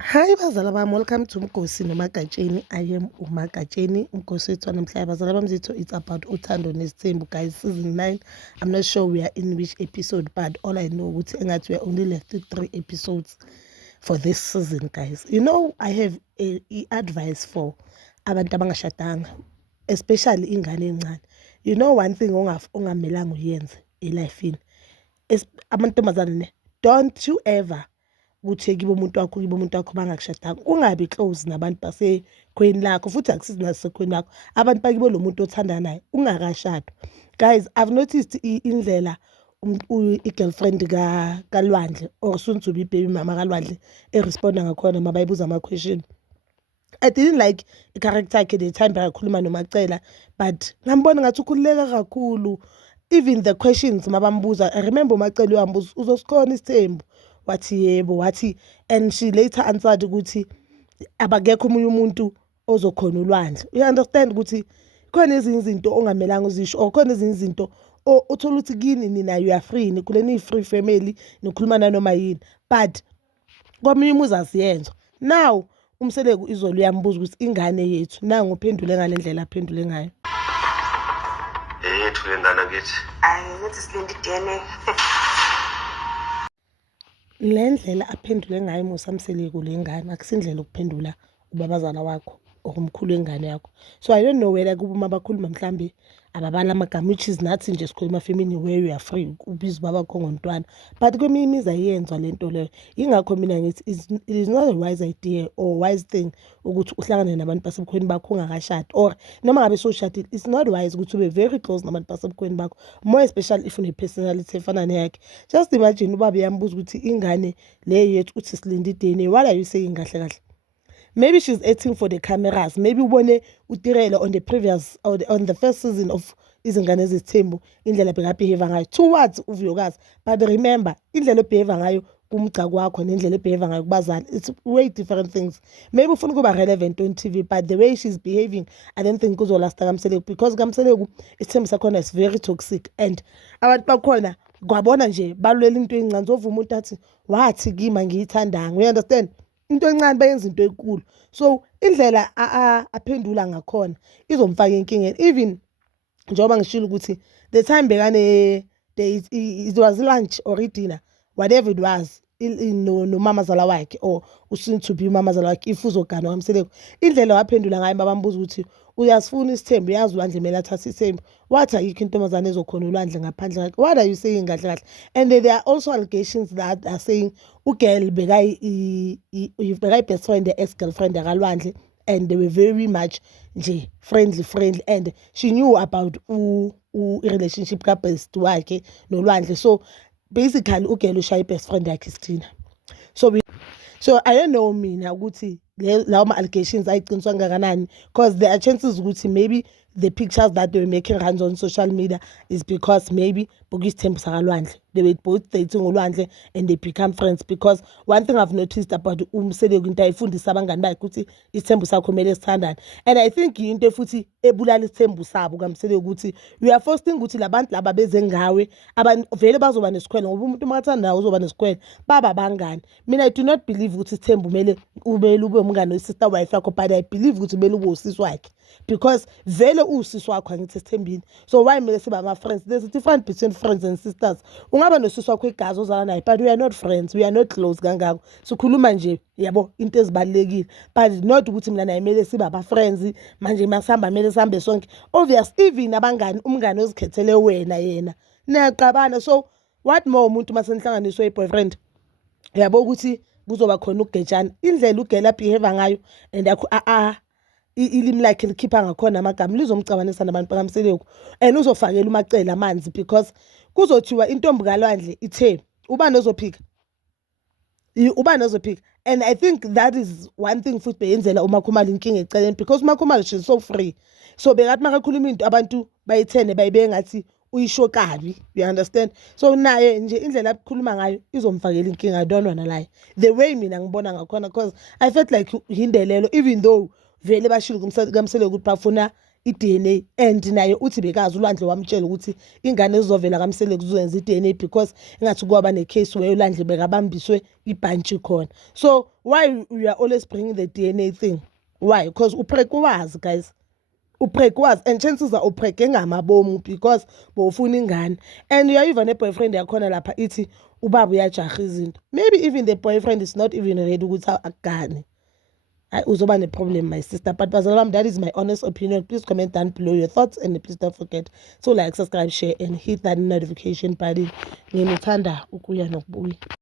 Hi bazala bami, welcome to Mgosi noMagatsheni. I am uMagatsheni, Mgosi wethu namhlanje. Bazala bami zethu, it's about uthando nesithembu, guys, season 9. I'm not sure we are in which episode, but all I know ukuthi engathi we are only left with 3 episodes for this season, guys. You know, I have a advice for abantu abangashadanga, especially ingane encane. You know, one thing ongamelanga uyenze elifini, amantombazane, don't you ever ukuthi kibo umuntu wakho bangakushadanga, ungabi close nabantu basekhweni lakho, futhi akusizi nasekhweni lakho abantu bakibo lo muntu othanda naye ungakashadwa. Guys, I've noticed indlela i-girlfriend kaLwandle or soon to be baby mama kaLwandle eresponda ngakhona mabayibuza ama-question. I didn't like i-character yakhe the time bekakhuluma noMacela, but ngambona ngathi ukhululeka kakhulu. Even the questions mabambuza, I remember uMacela uyambuza uzosikhona isithembu, wathi yebo, wathi, and she later answered ukuthi abakekho omunye umuntu ozokhona uLwandle. You understand ukuthi khona ezinye izinto ongamelanga uzisho, or khona ezinye izinto uthola ukuthi kini nina you are free, nikule niyi-free family, nikhuluma nanoma yini, but kwamunye umuzi asiyenzo. Now uMseleku izolo uyambuza ukuthi ingane yethu nangu uphendule ngale ndlela aphendule ngayo. Yethu le ngane ngithi ngithi silinde i-DNA. Le ndlela aphendule ngayo uMseleku le ngane akusindlela ukuphendula ubabazana wakho or umkhulu wengane yakho. So I don't know whether kuba uma bakhuluma mhlambe ababala amagama, which is nathi nje sikhuluma femini where you are free ubiza ubaba kho ngontwana, but kweminye imizi ayenzwa lento leyo. Ingakho mina ngithi it is not a wise idea or wise thing ukuthi uhlangane nabantu basebukhweni bakho ungakashadi, or noma ngabe soshadile, it's not wise ukuthi ube very close nabantu basebukhweni bakho, more especially if une personality efana neyakhe. Just imagine ubaba yambuza ukuthi ingane le yethu uthi silinde i-DNA, what are you saying kahle kahle? Maybe she's acting for the cameras. Maybe ubone uTirela on the previous or on the first season of Izingane Ezithembu indlela bekabehave ngayo towards uVuyokazi. But remember, indlela obehave ngayo kumgca kwakho nendlela ebehave ngayo kubazali, it's way different things. Maybe ufuna kuba relevant on TV, but the way she's behaving, I don't think kuzolasta kaMseleku, because kaMseleku isithembu sakhona is very toxic, and abantu bakhona kwabona nje balulela into encane zovuma umuntu athi wathi kimi ngiyithandanga. You understand? Into encane bayenza into enkulu. So indlela aphendula ngakhona izomfaka enkingeni. Even njengoba ngishilo ukuthi the time bekane it was lunch or dinner, whatever it was, no mamazala wakhe or soon to be mamazala wakhe if uzogana kaMseleku, indlela waphendula ngayo babambuza ukuthi uyasifuna isithembu, yazi uLwandle mele athathe isithembu, wathi ayikho intombazane ezokhona uLwandle ngaphandle kwakhe. What are you saying kahle kahle? And there are also allegations that are saying ugirl bekayi best friend, ex-girlfriend kaLwandle, and they were very much nje friendly, and she knew about relationship ka-best wakhe noLwandle. So basically ugirl ushaya i-best friend yakhe Sithina. So I don't know mina ukuthi lawo ma-allegations ayiqiniswa kangakanani, because there are chances ukuthi maybe the pictures that they were making runs on social media is because maybe Isithembu sakaLwandle, they were both dating uLwandle and they become friends. Because one thing I've noticed about uMseleku into ayifundisa abangani bakhe ukuthi isithembu sakho kumele sithandane, and I think into futhi ebulala isithembu sabo kaMseleku ukuthi we are forcing ukuthi labantu laba beze ngawe abantu vele bazoba nesikhwele, ngoba umuntu makathanda nawe uzoba nesikhwele, baba bangani. Mina I do not believe ukuthi isithembu kumele ube umngane we-sister wife yakho, but I believe ukuthi kumele ube usisi wakhe, because vele usisi wakho angithi esithembini. So why kumele sibe ama-friends? There's a difference between friends and sisters. Ungaba nosisi wakho igazi ozala naye, but we are not friends, we are not close kangako. Sikhuluma nje yabo into ezibalekile, but not ukuthi mina naye kumele sibe aba-friends manje masihamba kumele sihambe sonke. Obvious, even abangani, umngane ozikhethele wena yena niyaqabana. So what more umuntu masenihlanganiswe i-boyfriend, yabo ukuthi kuzoba khona ukugejana. Indlela ugela behave ngayo and ilimi lakhe likhipha ngakhona amagama lizomcabanisa nabantu bakaMseleku, and uzofakela uMacela amanzi, because kuzothiwa intombi kaLwandle ithe ubani ozophika, and I think that is one thing futhi beyenzela uMakhumalo inkinga eceleni, because uMakhumalo she's so free. So bekathi makakhuluma into abantu bayithene bayibeke ngathi uyisho kabi. You understand? So naye nje indlela akhuluma ngayo izomfakela inkinga. I don't wanna lie, the way mina ngibona ngakhona, because I felt like hindelelo, even though vele bashilo kaMseleku ukuthi bafuna i-DNA and naye uthi bekazi uLwandle wamtshela ukuthi ingane ezizovela kaMsele kuzoyenza i-DNA because engathi kwaba ne-case where uLwandle bekabambiswe ibhantshi khona. So why we are always bringing the DNA thing? Why? Because uprekwazi guys. Uprekwazi and chances are upreke ngamabomu because bowufuna ingane and you are even a boyfriend yakhona lapha ithi ubaba uyajaha izinto. Maybe even the boyfriend is not even ready ukuthi akugane. Uzoba ne-problem my sister, but bazalwane, that is my honest opinion. Please comment down below your thoughts and please don't forget to like, subscribe, share and hit that notification button. Ngiyathanda ukuya nokubuya.